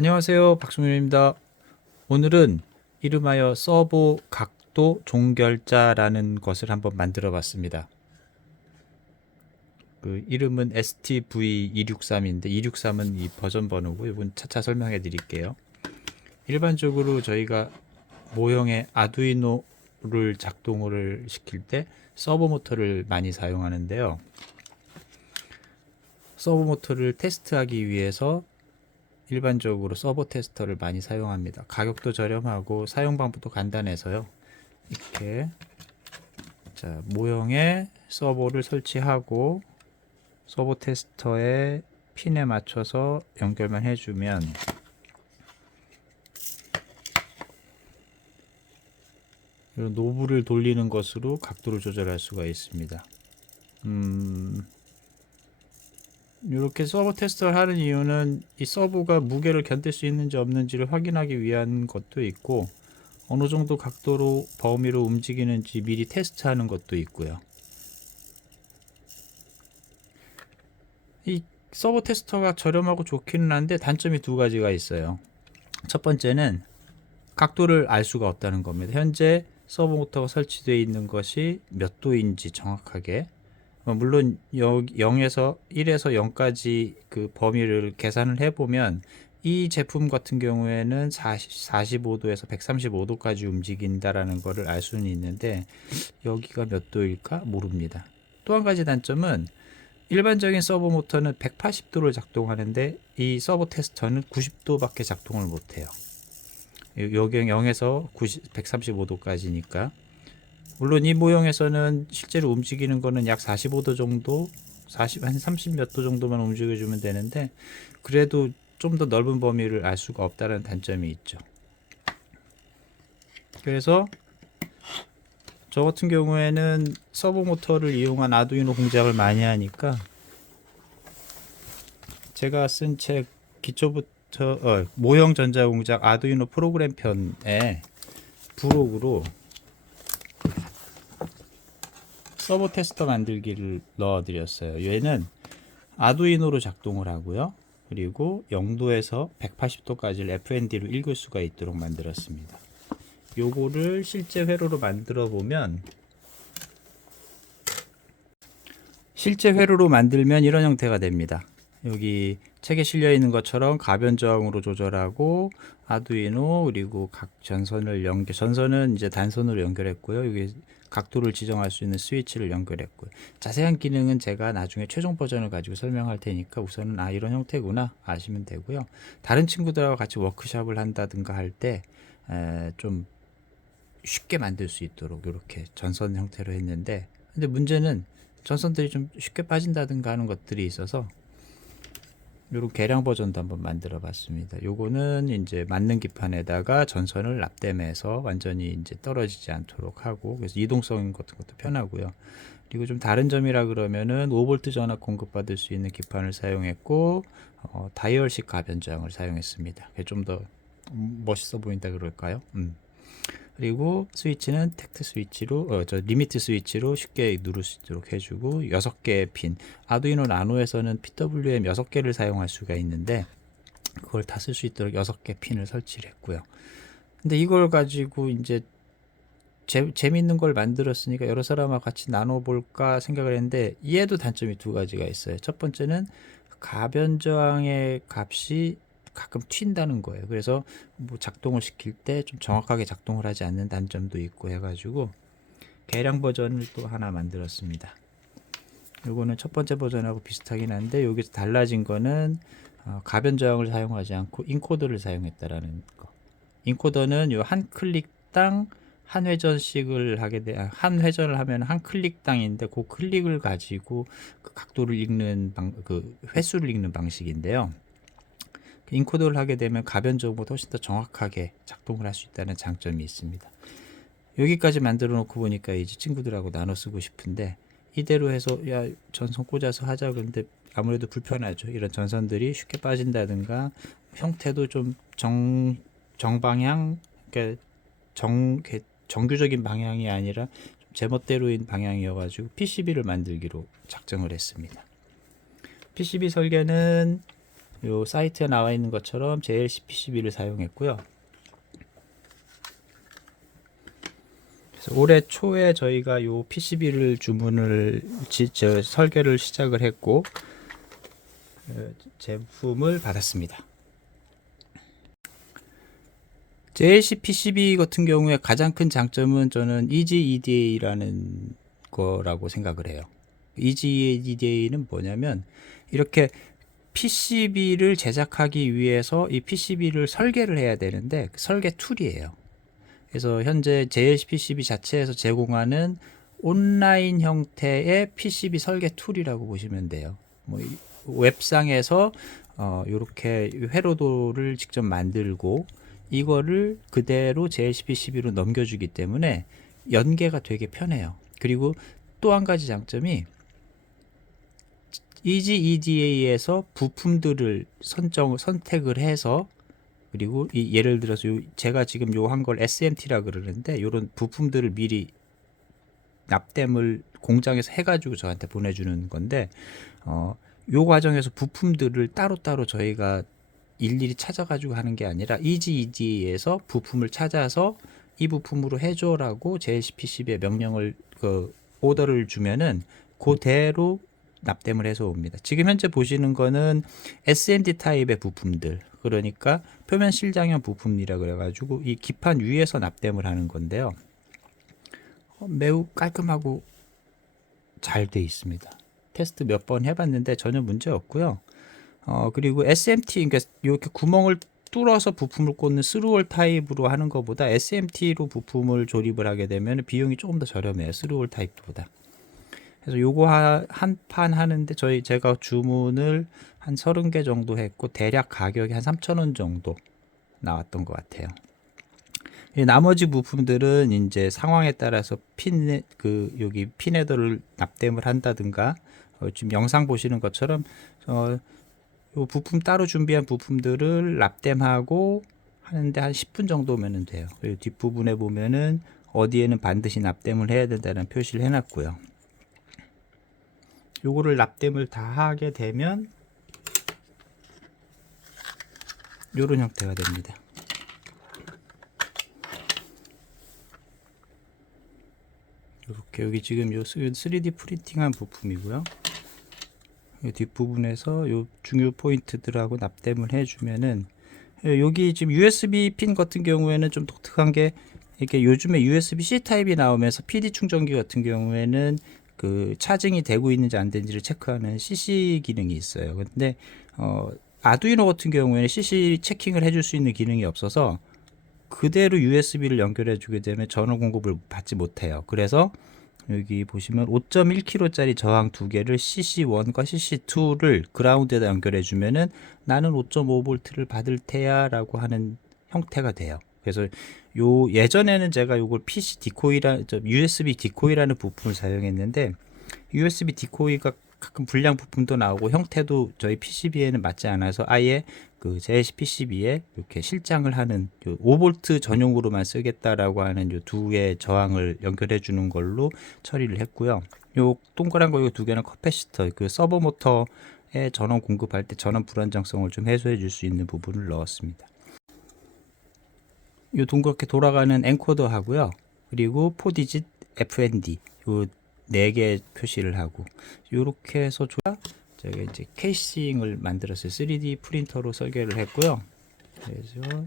안녕하세요. 박승윤입니다. 오늘은 이름하여 서버 각도 종결자라는 것을 한번 만들어 봤습니다. 그 이름은 STV263인데 263은 이 버전 번호고 이건 차차 설명해 드릴게요. 일반적으로 저희가 모형의 아두이노를 작동을 시킬 때 서버 모터를 많이 사용하는데요. 서버 모터를 테스트하기 위해서 일반적으로 서버 테스터를 많이 사용합니다. 가격도 저렴하고 사용 방법도 간단해서요. 이렇게 자, 모형에 서버를 설치하고 서버 테스터의 핀에 맞춰서 연결만 해주면 이런 노브를 돌리는 것으로 각도를 조절할 수가 있습니다. 이렇게 서버 테스트를 하는 이유는 이 서버가 무게를 견딜 수 있는지 없는지를 확인하기 위한 것도 있고 어느 정도 각도로 범위로 움직이는지 미리 테스트하는 것도 있고요. 이 서버 테스터가 저렴하고 좋기는 한데 단점이 두 가지가 있어요. 첫 번째는 각도를 알 수가 없다는 겁니다. 현재 서버 모터가 설치되어 있는 것이 몇 도인지 정확하게, 물론 0에서 1에서 0까지 그 범위를 계산을 해보면 이 제품 같은 경우에는 45도에서 135도까지 움직인다라는 것을 알 수는 있는데 여기가 몇 도일까 모릅니다. 또 한 가지 단점은 일반적인 서버 모터는 180도를 작동하는데 이 서버 테스터는 90도밖에 작동을 못해요. 여기 0에서 135도까지니까. 물론 이 모형에서는 실제로 움직이는 거는 약 45도 정도, 한 30 몇 도 정도만 움직여주면 되는데 그래도 좀 더 넓은 범위를 알 수가 없다는 단점이 있죠. 그래서 저 같은 경우에는 서버 모터를 이용한 아두이노 공작을 많이 하니까 제가 쓴 책 기초부터 모형 전자공작 아두이노 프로그램 편에 부록으로 서버 테스터 만들기를 넣어드렸어요. 얘는 아두이노로 작동을 하고요. 그리고 0도에서 180도까지를 FND로 읽을 수가 있도록 만들었습니다. 요거를 실제 회로로 만들어 보면 실제 회로로 만들면 이런 형태가 됩니다. 여기 책에 실려 있는 것처럼 가변 저항으로 조절하고 아두이노 그리고 각 전선은 이제 단선으로 연결했고요. 여기 각도를 지정할 수 있는 스위치를 연결했고요. 자세한 기능은 제가 나중에 최종 버전을 가지고 설명할 테니까 우선은 이런 형태구나 아시면 되고요. 다른 친구들하고 같이 워크숍을 한다든가 할 때 좀 쉽게 만들 수 있도록 이렇게 전선 형태로 했는데 근데 문제는 전선들이 좀 쉽게 빠진다든가 하는 것들이 있어서 요런 개량 버전도 한번 만들어 봤습니다. 요거는 이제 맞는 기판에다가 전선을 납땜해서 완전히 이제 떨어지지 않도록 하고 그래서 이동성 같은 것도 편하고요. 그리고 좀 다른 점이라 그러면은 5V 전압 공급받을 수 있는 기판을 사용했고 다이얼식 가변 저항을 사용했습니다. 좀 더 멋있어 보인다 그럴까요? 그리고 스위치는 텍트 스위치로 리미트 스위치로 쉽게 누를 수 있도록 해주고 6개의 핀 아두이노 나노에서는 PWM 6개를 사용할 수가 있는데 그걸 다 쓸 수 있도록 6개 핀을 설치를 했고요. 근데 이걸 가지고 이제 재밌는 걸 만들었으니까 여러 사람하고 같이 나눠볼까 생각을 했는데 얘도 단점이 두 가지가 있어요. 첫 번째는 가변 저항의 값이 가끔 튄다는 거예요. 그래서 뭐 작동을 시킬 때 좀 정확하게 작동을 하지 않는 단점도 있고 해가지고 개량 버전을 또 하나 만들었습니다. 요거는 첫 번째 버전하고 비슷하긴 한데 여기서 달라진 거는 가변 저항을 사용하지 않고 인코더를 사용했다라는 거. 인코더는 요 한 클릭당 한 회전씩을 하게 돼, 한 회전을 하면 한 클릭당인데 그 클릭을 가지고 그 각도를 읽는 그 횟수를 읽는 방식인데요. 인코더를 하게 되면 가변적으로 훨씬 더 정확하게 작동을 할 수 있다는 장점이 있습니다. 여기까지 만들어 놓고 보니까 이제 친구들하고 나눠 쓰고 싶은데 이대로 해서 야 전선 꽂아서 하자 그런데 아무래도 불편하죠. 이런 전선들이 쉽게 빠진다든가 형태도 좀 정방향 그러니까 정규적인 방향이 아니라 제멋대로인 방향이어가지고 PCB를 만들기로 작정을 했습니다. PCB 설계는 요 사이트에 나와 있는 것처럼 JLC PCB를 사용했고요. 그래서 올해 초에 저희가 요 PCB를 설계를 시작을 했고 제품을 받았습니다. JLC PCB 같은 경우에 가장 큰 장점은 저는 EG EDA라는 거라고 생각을 해요. EG EDA는 뭐냐면 이렇게 PCB를 제작하기 위해서 이 PCB를 설계를 해야 되는데 설계 툴이에요. 그래서 현재 JLC PCB 자체에서 제공하는 온라인 형태의 PCB 설계 툴이라고 보시면 돼요. 뭐 웹상에서 이렇게 회로도를 직접 만들고 이거를 그대로 JLC PCB로 넘겨주기 때문에 연계가 되게 편해요. 그리고 또 한 가지 장점이 EG EDA에서 부품들을 선택을 해서 그리고 예를 들어서 제가 지금 요 한 걸 SMT라 그러는데 이런 부품들을 미리 납땜을 공장에서 해가지고 저한테 보내주는 건데 요 과정에서 부품들을 따로따로 저희가 일일이 찾아가지고 하는 게 아니라 EG EDA에서 부품을 찾아서 이 부품으로 해줘라고 JLC PCB에 명령을 오더를 주면은 그대로 납땜을 해서 옵니다. 지금 현재 보시는 거는 SMD 타입의 부품들, 그러니까 표면 실장형 부품이라 그래가지고 이 기판 위에서 납땜을 하는 건데요. 매우 깔끔하고 잘 돼 있습니다. 테스트 몇 번 해봤는데 전혀 문제 없고요. 그리고 SMT, 그러니까 이렇게 구멍을 뚫어서 부품을 꽂는 스루홀 타입으로 하는 것보다 SMT로 부품을 조립을 하게 되면 비용이 조금 더 저렴해요. 스루홀 타입보다. 그래서 요거 한 판 하는데 제가 주문을 한 30개 정도 했고 대략 가격이 한 3,000원 정도 나왔던 것 같아요. 나머지 부품들은 이제 상황에 따라서 여기 핀헤더를 납땜을 한다든가 지금 영상 보시는 것처럼 요 부품 따로 준비한 부품들을 납땜하고 하는데 한 10분 정도면 돼요. 그리고 뒷부분에 보면은 어디에는 반드시 납땜을 해야 된다는 표시를 해놨고요. 요거를 납땜을 다 하게 되면 요런 형태가 됩니다. 이렇게 여기 지금 요 3D 프린팅한 부품이고요. 뒷부분에서 요 중요 포인트들하고 납땜을 해주면은 여기 지금 USB 핀 같은 경우에는 좀 독특한 게 이렇게 요즘에 USB-C 타입이 나오면서 PD 충전기 같은 경우에는 그 차징이 되고 있는지 안 되는지를 체크하는 CC 기능이 있어요. 근데 아두이노 같은 경우에는 CC 체킹을 해줄 수 있는 기능이 없어서 그대로 USB를 연결해 주게 되면 전원 공급을 받지 못해요. 그래서 여기 보시면 5.1kg짜리 저항 두 개를 CC1과 CC2를 그라운드에다 연결해 주면은 나는 5.5V를 받을 테야 라고 하는 형태가 돼요. 그래서 예전에는 제가 요걸 PC 디코이라 USB 디코이라는 부품을 사용했는데 USB 디코이가 가끔 불량 부품도 나오고 형태도 저희 PCB에는 맞지 않아서 아예 그 JLC PCB에 이렇게 실장을 하는 5V 전용으로만 쓰겠다라고 하는 요 두 개의 저항을 연결해 주는 걸로 처리를 했고요. 요 동그란 거 요 두 개는 커패시터, 그 서버 모터에 전원 공급할 때 전원 불안정성을 좀 해소해 줄 수 있는 부분을 넣었습니다. 요 동그랗게 돌아가는 엔코더 하고요. 그리고 4디짓 FND 요 4개 표시를 하고 요렇게 해서 제가 이제 케이싱을 만들었어요. 3D 프린터로 설계를 했고요. 그래서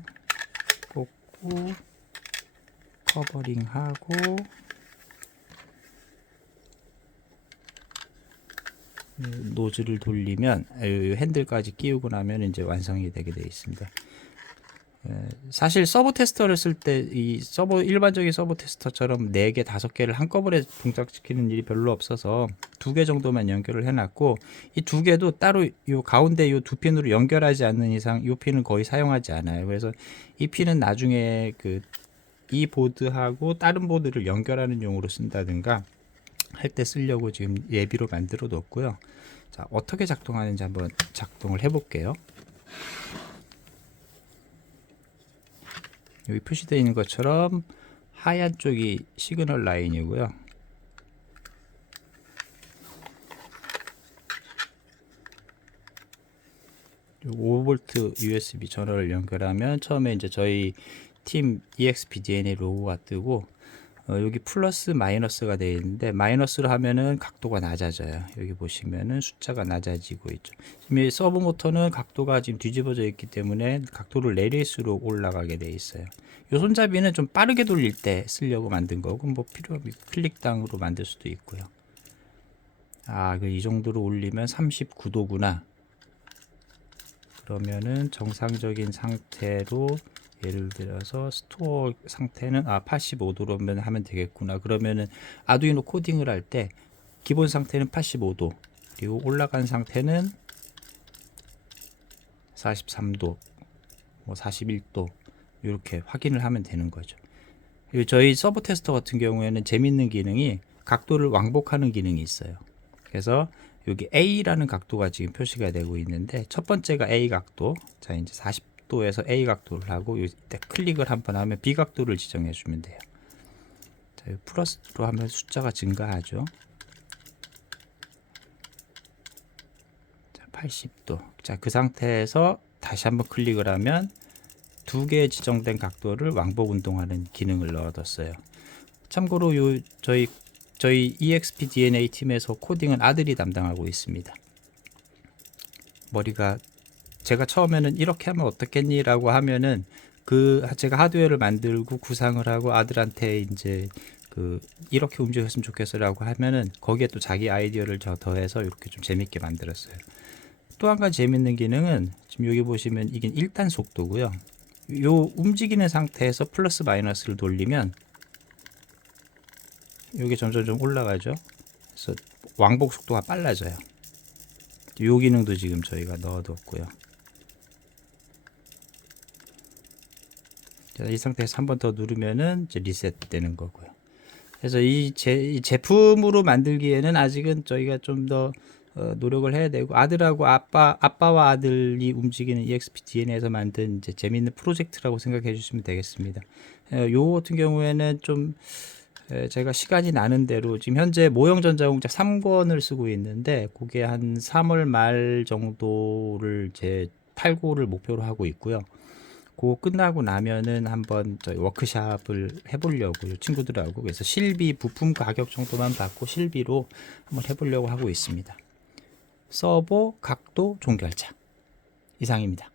꽂고 커버링하고 노즐을 돌리면 핸들까지 끼우고 나면 이제 완성이 되게 되어 있습니다. 사실 서버 테스터를 쓸 때 일반적인 서버 테스터처럼 4개, 5개를 한꺼번에 동작시키는 일이 별로 없어서 2개 정도만 연결을 해놨고 이 2개도 따로 요 가운데 요 2핀으로 연결하지 않는 이상 이 핀은 거의 사용하지 않아요. 그래서 이 핀은 나중에 이 보드하고 다른 보드를 연결하는 용으로 쓴다든가 할 때 쓰려고 지금 예비로 만들어 뒀고요. 자, 어떻게 작동하는지 한번 작동을 해 볼게요. 여기 표시되어 있는 것처럼 하얀 쪽이 시그널 라인이고요. 5V USB 전원을 연결하면 처음에 이제 저희 팀 EXPDNA 로고가 뜨고 여기 플러스 마이너스가 되어 있는데 마이너스로 하면은 각도가 낮아져요. 여기 보시면은 숫자가 낮아지고 있죠. 지금 이 서브 모터는 각도가 지금 뒤집어져 있기 때문에 각도를 내릴수록 올라가게 되어 있어요. 이 손잡이는 좀 빠르게 돌릴 때 쓰려고 만든 거고 뭐 필요하면 클릭당으로 만들 수도 있고요. 이 정도로 올리면 39도구나. 그러면은 정상적인 상태로 예를 들어서 스토어 상태는 85도로면 하면 되겠구나. 그러면은 아두이노 코딩을 할 때 기본 상태는 85도 그리고 올라간 상태는 43도 뭐 41도 이렇게 확인을 하면 되는 거죠. 그리고 저희 서버 테스터 같은 경우에는 재밌는 기능이 각도를 왕복하는 기능이 있어요. 그래서 여기 A라는 각도가 지금 표시가 되고 있는데 첫 번째가 A 각도. 자, 이제 40도에서 A 각도를 하고 이때 클릭을 한번 하면 B 각도를 지정해 주면 돼요. 자, 플러스로 하면 숫자가 증가하죠. 자, 80도. 자, 그 상태에서 다시 한번 클릭을 하면 두 개 지정된 각도를 왕복 운동하는 기능을 넣어뒀어요. 참고로 저희 EXPDNA 팀에서 코딩은 아들이 담당하고 있습니다. 머리가 제가 처음에는 이렇게 하면 어떻겠니? 라고 하면은 제가 하드웨어를 만들고 구상을 하고 아들한테 이제 이렇게 움직였으면 좋겠어라고 하면은 거기에 또 자기 아이디어를 더해서 이렇게 좀 재밌게 만들었어요. 또 한 가지 재밌는 기능은 지금 여기 보시면 이게 1단 속도고요. 요 움직이는 상태에서 플러스 마이너스를 돌리면 이게 점점 좀 올라가죠. 그래서 왕복 속도가 빨라져요. 요 기능도 지금 저희가 넣어뒀고요. 이 상태에서 한 번 더 누르면은 이제 리셋 되는 거고요. 그래서 이 제품으로 만들기에는 아직은 저희가 좀 더 노력을 해야 되고 아들하고 아빠와 아들이 움직이는 EXPDNA에서 만든 이제 재밌는 프로젝트라고 생각해 주시면 되겠습니다. 요 같은 경우에는 좀 제가 시간이 나는 대로 지금 현재 모형 전자공작 3권을 쓰고 있는데 그게 한 3월 말 정도를 제 탈고를 목표로 하고 있고요. 그거 끝나고 나면은 한번 저희 워크샵을 해보려고 친구들하고 그래서 실비 부품 가격 정도만 받고 실비로 한번 해보려고 하고 있습니다. 서버 각도 종결자 이상입니다.